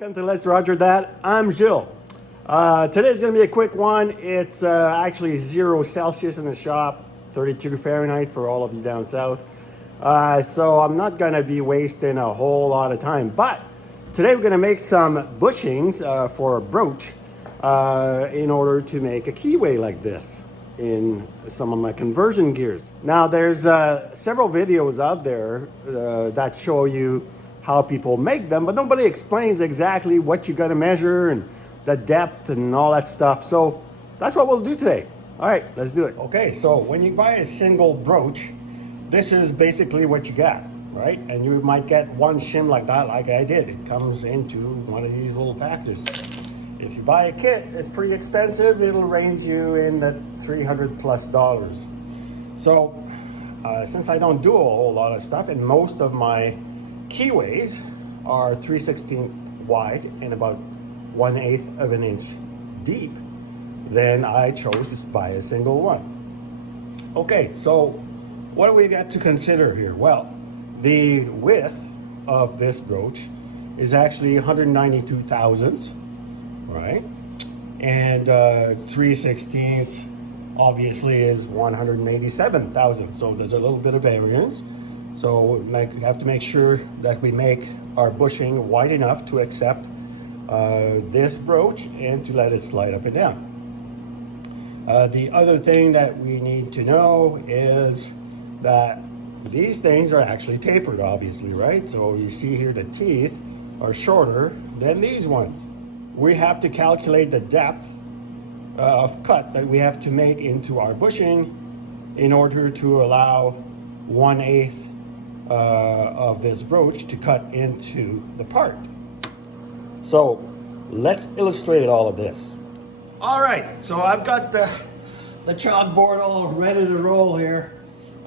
Welcome to Let's Roger That. I'm Gilles. Today's going to be a quick one. It's actually 0 Celsius in the shop, 32 Fahrenheit for all of you down south. So I'm not going to be wasting a whole lot of time. But today we're going to make some bushings for a brooch in order to make a keyway like this in some of my conversion gears. Now there's several videos out there that show you how people make them, but nobody explains exactly what you got to measure and the depth and all that stuff. So that's what we'll do today. All right, let's do it. Okay, so when you buy a single brooch, this is basically what you got, right? And you might get one shim like that, like I did. It comes into one of these little packages. If you buy a kit, it's pretty expensive. It'll range you in the $300+. So since I don't do a whole lot of stuff, and most of my keyways are 3/16 wide and about 1/8 of an inch deep, then I chose to buy a single one. Okay, so what do we got to consider here? Well, the width of this brooch is actually 192 thousandths, right? And 3/16 obviously is 187 thousandths, so there's a little bit of variance. So we have to make sure that we make our bushing wide enough to accept this brooch and to let it slide up and down. The other thing that we need to know is that these things are actually tapered, obviously, right? So you see here the teeth are shorter than these ones. We have to calculate the depth of cut that we have to make into our bushing in order to allow 1/8 of this brooch to cut into the part. So let's illustrate all of this. All right, so I've got the chalkboard all ready to roll here.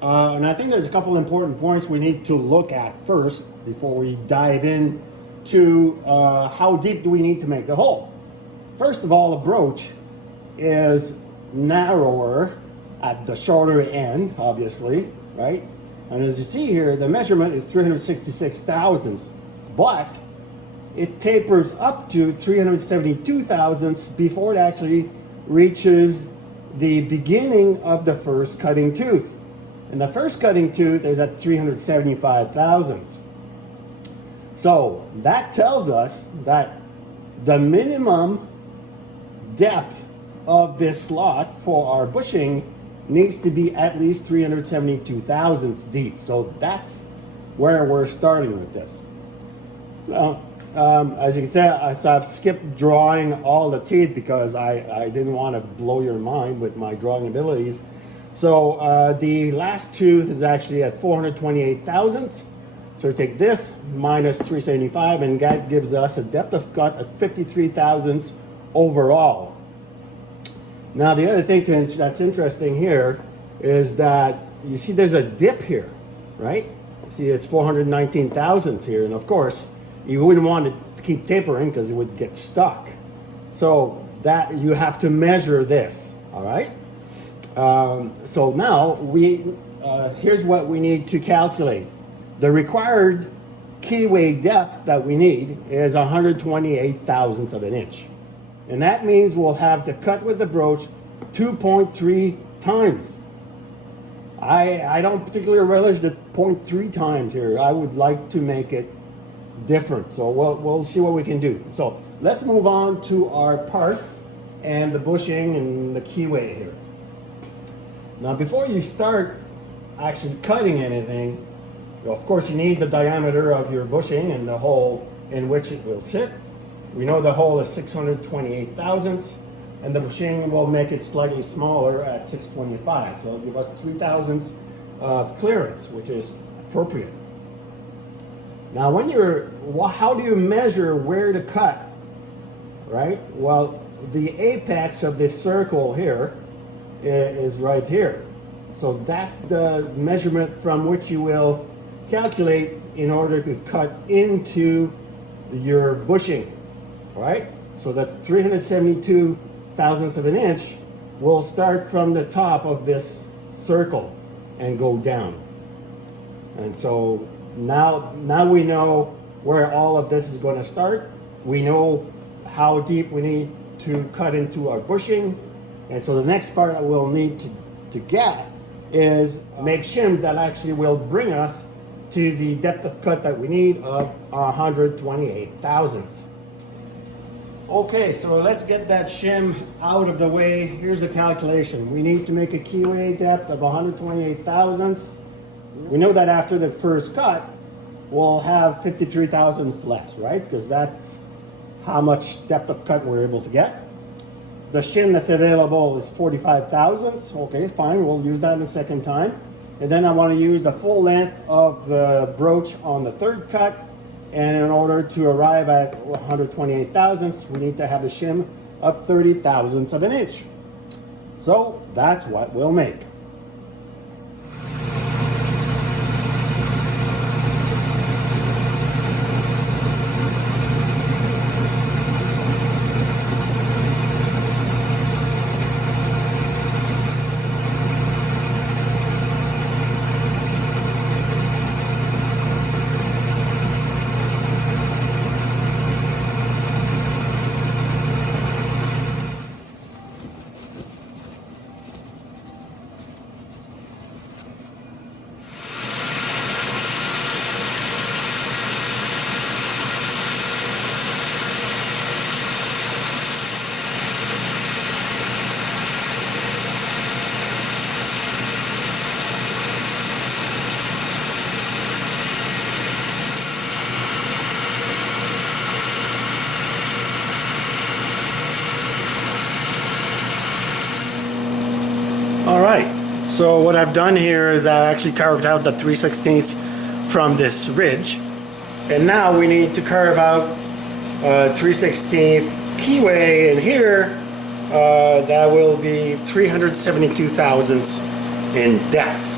And I think there's a couple important points we need to look at first before we dive in to how deep do we need to make the hole. First of all, a brooch is narrower at the shorter end, obviously, right? And as you see here, the measurement is 366 thousandths, but it tapers up to 372 thousandths before it actually reaches the beginning of the first cutting tooth. And the first cutting tooth is at 375 thousandths. So that tells us that the minimum depth of this slot for our bushing needs to be at least 372 thousandths deep. So that's where we're starting with this. As you can see, I've skipped drawing all the teeth because I didn't want to blow your mind with my drawing abilities. So the last tooth is actually at 428 thousandths. So we take this minus 375 and that gives us a depth of cut of 53 thousandths overall. Now the other thing that's interesting here is that you see there's a dip here, right? See, it's 419 thousandths here, and of course you wouldn't want it to keep tapering because it would get stuck. So that you have to measure this, all right? So now here's what we need to calculate. The required keyway depth that we need is 128 thousandths of an inch. And that means we'll have to cut with the brooch 2.3 times. I don't particularly relish the 0.3 times here. I would like to make it different. So we'll see what we can do. So let's move on to our part and the bushing and the keyway here. Now before you start actually cutting anything, of course you need the diameter of your bushing and the hole in which it will sit. We know the hole is 628 thousandths, and the bushing will make it slightly smaller at 625. So it'll give us 3 thousandths of clearance, which is appropriate. Now how do you measure where to cut, right? Well, the apex of this circle here is right here. So that's the measurement from which you will calculate in order to cut into your bushing. Right? So that 372 thousandths of an inch will start from the top of this circle and go down. And so now we know where all of this is going to start. we know how deep we need to cut into our bushing. And so the next part that we'll need to get is make shims that actually will bring us to the depth of cut that we need of 128 thousandths. Okay, so let's get that shim out of the way. Here's the calculation. We need to make a keyway depth of 128 thousandths. We know that after the first cut, we'll have 53 thousandths less, right? Because that's how much depth of cut we're able to get. The shim that's available is 45 thousandths. Okay, fine, we'll use that in the second time. And then I want to use the full length of the broach on the third cut. And in order to arrive at 128 thousandths, we need to have a shim of 30 thousandths of an inch. So that's what we'll make. All right, so what I've done here is I actually carved out the 3/16 from this ridge. And now we need to carve out 3/16 keyway in here. That will be 372 thousandths in depth.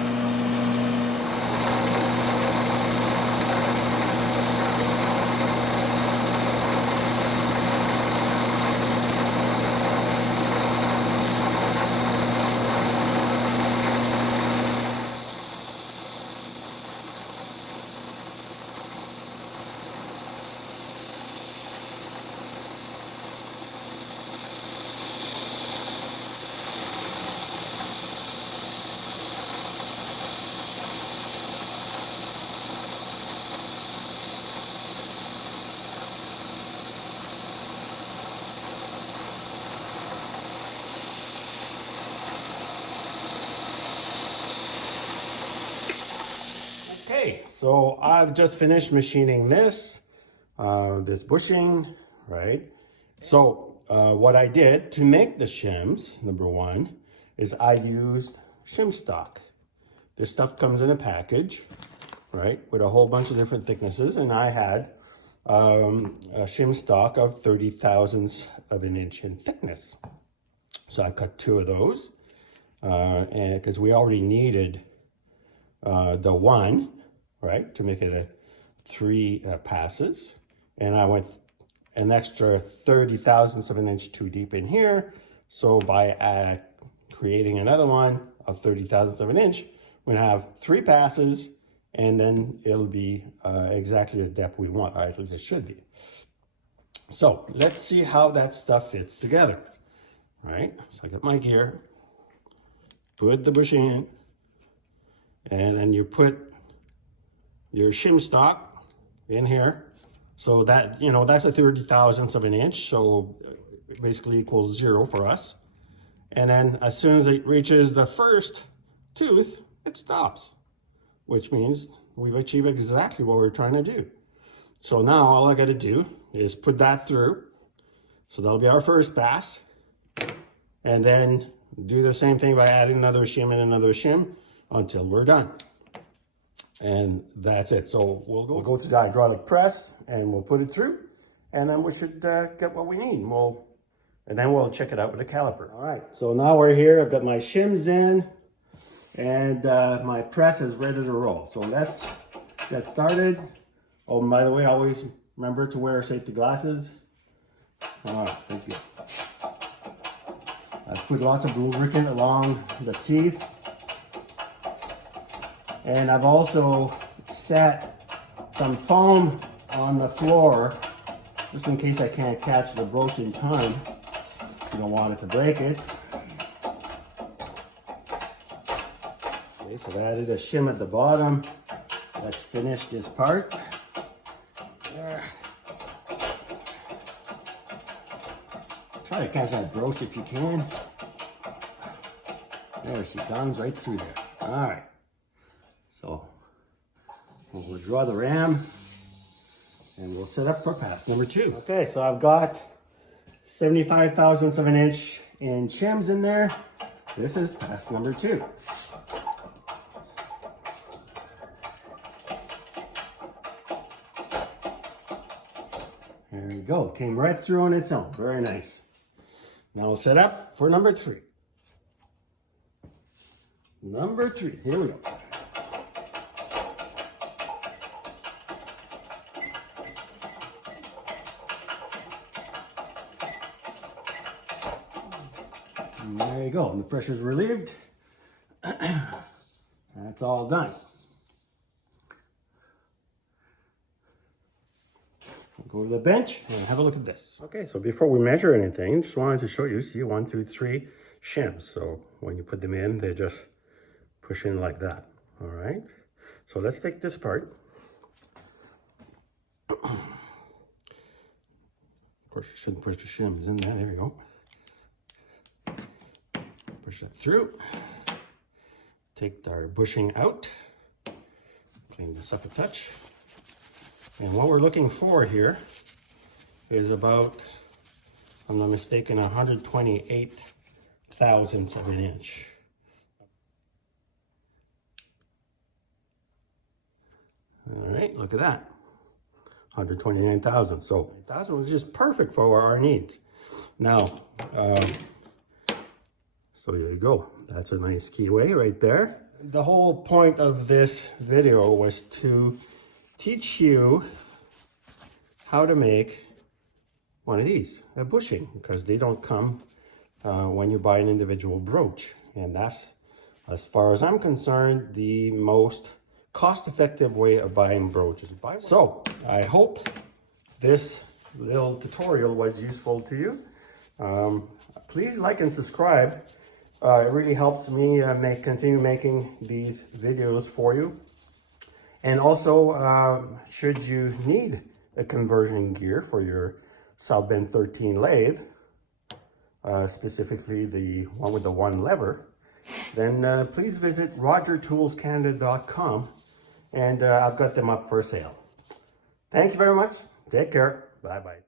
Okay, so I've just finished machining this bushing, right? So what I did to make the shims, number one, is I used shim stock. This stuff comes in a package, right, with a whole bunch of different thicknesses, and I had a shim stock of 30 thousandths of an inch in thickness. So I cut 2 of those, and because we already needed the one, right, to make it a 3 passes, and I went an extra 30 thousandths of an inch too deep in here. So by creating another one of 30 thousandths of an inch, we're gonna have 3 passes, and then it'll be exactly the depth we want, or at least it should be. So let's see how that stuff fits together. All right, so I got my gear, put the bushing in, and then you put your shim stock in here. So that, you know, that's a 30 thousandths of an inch, so it basically equals 0 for us. And then as soon as it reaches the first tooth, it stops, which means we've achieved exactly what we're trying to do. So now all I got to do is put that through. So that'll be our first pass. And then do the same thing by adding another shim and another shim until we're done. And that's it. So we'll go to the hydraulic press and we'll put it through, and then we should get what we need. And then we'll check it out with a caliper. All right, so now we're here. I've got my shims in, and my press is ready to roll. So let's get started. Oh, and by the way, always remember to wear safety glasses. All right, that's good. I've put lots of lubricant along the teeth. And I've also set some foam on the floor just in case I can't catch the broach in time. You don't want it to break it. Okay, so I added a shim at the bottom. Let's finish this part. There. Try to catch that broach if you can. There she comes, right through there. All right. So we'll withdraw the ram and we'll set up for pass number 2. Okay, so I've got 75 thousandths of an inch in shims in there. This is pass number 2. There we go. Came right through on its own. Very nice. Now we'll set up for number 3. Number 3. Here we go. And there you go. And the pressure's relieved. That's all done. Go to the bench and have a look at this. Okay, so before we measure anything, just wanted to show you, see 1, 2, 3 shims. So when you put them in, they just push in like that. All right, so let's take this apart. Of course, you shouldn't push the shims in there. There you go. Push that through. Take our bushing out. Clean this up a touch. And what we're looking for here is about, if I'm not mistaken, 128 thousandths of an inch. All right, look at that. 129 thousandths. So 1,000 was just perfect for our needs. Now, so there you go. That's a nice keyway right there. The whole point of this video was to teach you how to make one of these, a bushing, because they don't come when you buy an individual broach. And that's, as far as I'm concerned, the most cost-effective way of buying broaches. So I hope this little tutorial was useful to you. Please like and subscribe. It really helps me continue making these videos for you. And also, should you need a conversion gear for your South Bend 13 lathe, specifically the one with the 1 lever, then please visit rogertoolscanada.com, and I've got them up for sale. Thank you very much. Take care. Bye-bye.